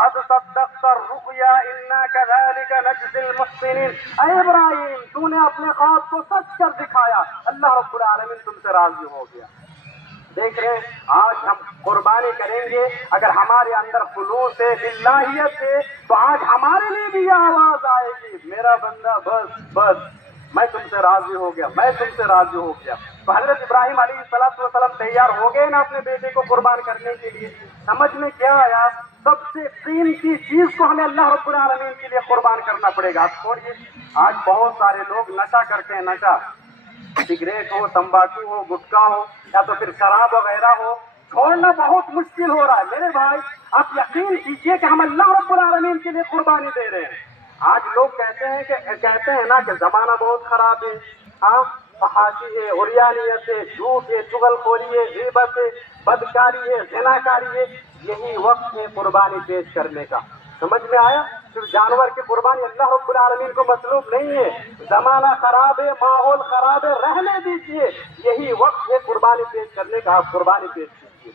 قد صدقت الرؤيا إنا كذلك نجزي المحسنين। اے ابراہیم تو نے اپنے خواب کو سچ کر دکھایا، اللہ رب العالمین تم سے راضی ہو گیا۔ دیکھ رہے ہیں آج ہم قربانی کریں گے، اگر ہمارے اندر خلوص ہے، للہیت ہے، تو آج ہمارے لیے بھی یہ آواز آئے گی، میرا بندہ بس بس میں تم سے راضی ہو گیا، میں تم سے راضی ہو گیا۔ تو حضرت ابراہیم علیہ السلام تیار ہو گئے نا اپنے بیٹے کو قربان کرنے کے لیے۔ سمجھ میں کیا آیا؟ سب سے قیمتی چیز کو ہمیں اللہ رب العالمین کے لیے قربان کرنا پڑے گا۔ آپ چھوڑیے، آج بہت سارے لوگ نشہ کرتے ہیں، نشہ سگریٹ ہو، تمباکو ہو، گٹکا ہو، یا تو پھر شراب وغیرہ ہو، چھوڑنا بہت مشکل ہو رہا ہے۔ میرے بھائی آپ یقین کیجئے کہ ہم اللہ رب العالمین کے لیے قربانی دے رہے ہیں۔ آج لوگ کہتے ہیں نا کہ زمانہ بہت خراب ہے، فحاشی ہے، عریانیت ہے، جھوٹ ہے، چغل خوری ہے، غیبت ہے، بدکاری ہے، زناکاری ہے۔ یہی وقت ہے قربانی پیش کرنے کا۔ سمجھ میں آیا؟ صرف جانور کی قربانی اللہ رب العالمین کو مطلوب نہیں ہے۔ زمانہ خراب ہے، ماحول خراب ہے، رہنے دیجیے، یہی وقت ہے قربانی پیش کرنے کا۔ آپ قربانی پیش کیجیے۔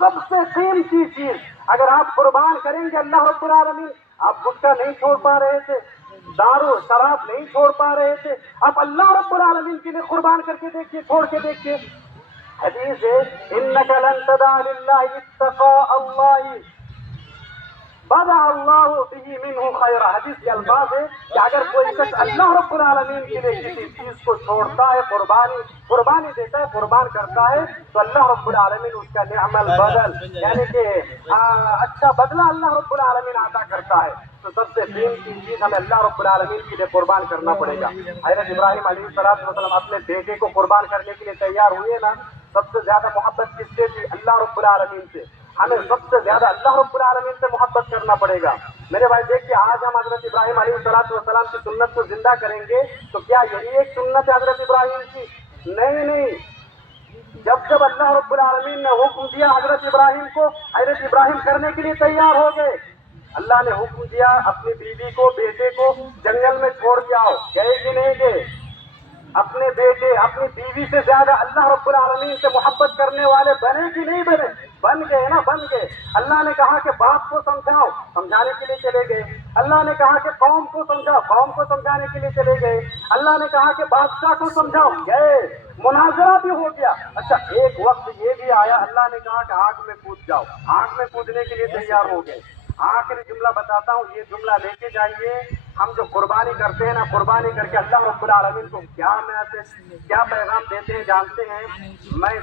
سب سے قیمتی چیز اگر آپ قربان کریں گے اللہ رب العالمین، آپ گٹکا نہیں چھوڑ پا رہے تھے، دارو شراب نہیں چھوڑ پا رہے تھے، آپ اللہ رب العالمین کے لیے قربان کر کے دیکھیے، چھوڑ کے دیکھیے۔ حدیث ہے انک لن تدع للہ اتقاء اللہ بدع اللہ به منہ خیرا۔ حدیث کے الفاظ ہے کہ اگر کوئی شخص اللہ رب العالمین کے لیے کسی چیز کو چھوڑتا ہے، قربانی دیتا ہے، قربان کرتا ہے، تو اللہ رب العالمین اس کا نعم البدل یعنی کہ اچھا بدلہ اللہ رب العالمین عطا کرتا ہے۔ تو سب سے قیمتی چیز ہمیں اللہ رب العالمین کے لیے قربان کرنا پڑے گا۔ حضرت ابراہیم علیہ السلام اپنے بیٹے کو قربان کرنے کے لیے تیار ہوئے نا، سب سے زیادہ محبت کس سے تھی؟ اللہ رب العالمین سے۔ ہمیں سب سے زیادہ اللہ رب العالمین سے محبت کرنا پڑے گا۔ میرے بھائی دیکھیے، آج ہم حضرت ابراہیم علیہ السلام کی سنت کو زندہ کریں گے، تو کیا یہی ایک سنت ہے حضرت ابراہیم کی؟ نہیں، جب اللہ رب العالمین نے حکم دیا حضرت ابراہیم کو، حضرت ابراہیم کرنے کے لیے تیار ہو گئے۔ اللہ نے حکم دیا اپنی بیوی کو، بیٹے کو جنگل میں چھوڑ کے آؤ، گئے کہ نہیں گئے؟ اپنے بیٹے، اپنی بیوی سے زیادہ اللہ رب العالمین سے محبت کرنے والے بنے کہ نہیں بنے؟ بن گئے نا، بن گئے۔ اللہ نے کہا کہ باپ کو سمجھاؤ، سمجھانے کے لیے چلے گئے۔ اللہ نے کہا کہ قوم کو سمجھاؤ، قوم کو سمجھانے کے لیے چلے گئے۔ اللہ نے کہا کہ بادشاہ کو سمجھاؤ، گئے۔ مناظرہ بھی ہو گیا۔ اچھا ایک وقت یہ بھی آیا، اللہ نے کہا کہ آگ میں کود جاؤ، آگ میں کودنے کے لیے تیار ہو گئے۔ آخری جملہ بتاتا ہوں، یہ جملہ لے کے جائیے۔ ہم جو قربانی کرتے ہیں نا، قربانی کر کے اللہ رب العالمین کو کیا پیغام دیتے ہیں جانتے ہیں؟ میں